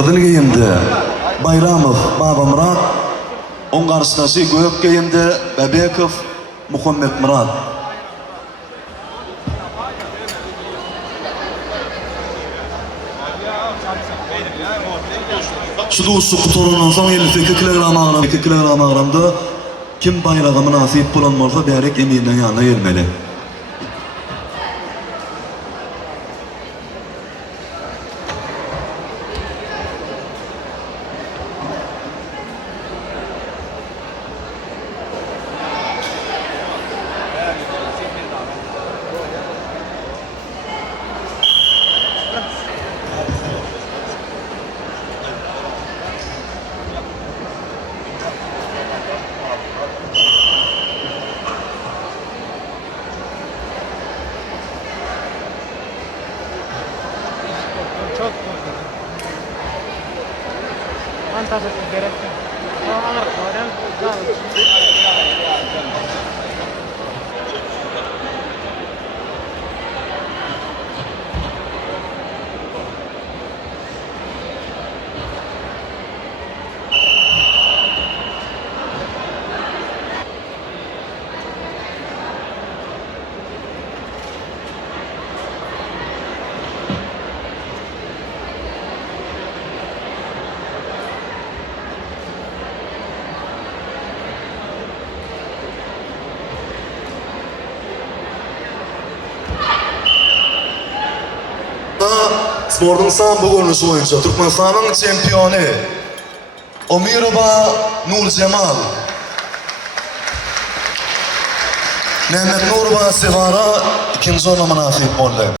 Kızıl giyindi Bayramov Baba Murat, on karşıdaşı gök giyindi Bebekov Muhammed Murat. Şu dostluk kutorundan soň 58 kilogram ağramda kim bayrağa münasip bolan bolsa berek eminden ýanyna gelmeli. Çok fantastik gerek. Ağır Sportun sambo görünüşü boyunca Türkmenistan'ın çempiyonu Omirova Nurcemal, Mehmet Nurova Sevara ikinci ona münasip oldu.